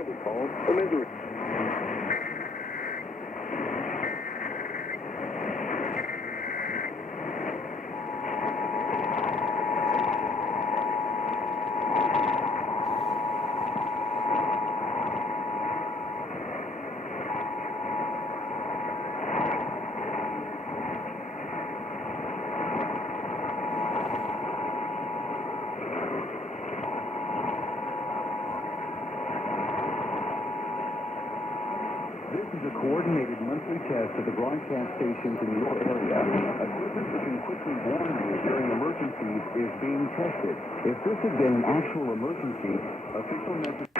I was called for misery. This is a coordinated monthly test of the broadcast stations in your area. Equipment that can quickly warn you during emergencies is being tested. If this had been an actual emergency, official message...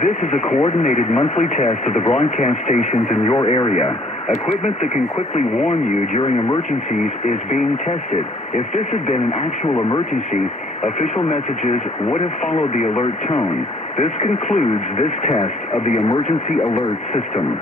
This is a coordinated monthly test of the broadcast stations in your area. Equipment that can quickly warn you during emergencies is being tested. If this had been an actual emergency, official messages would have followed the alert tone. This concludes this test of the emergency alert system.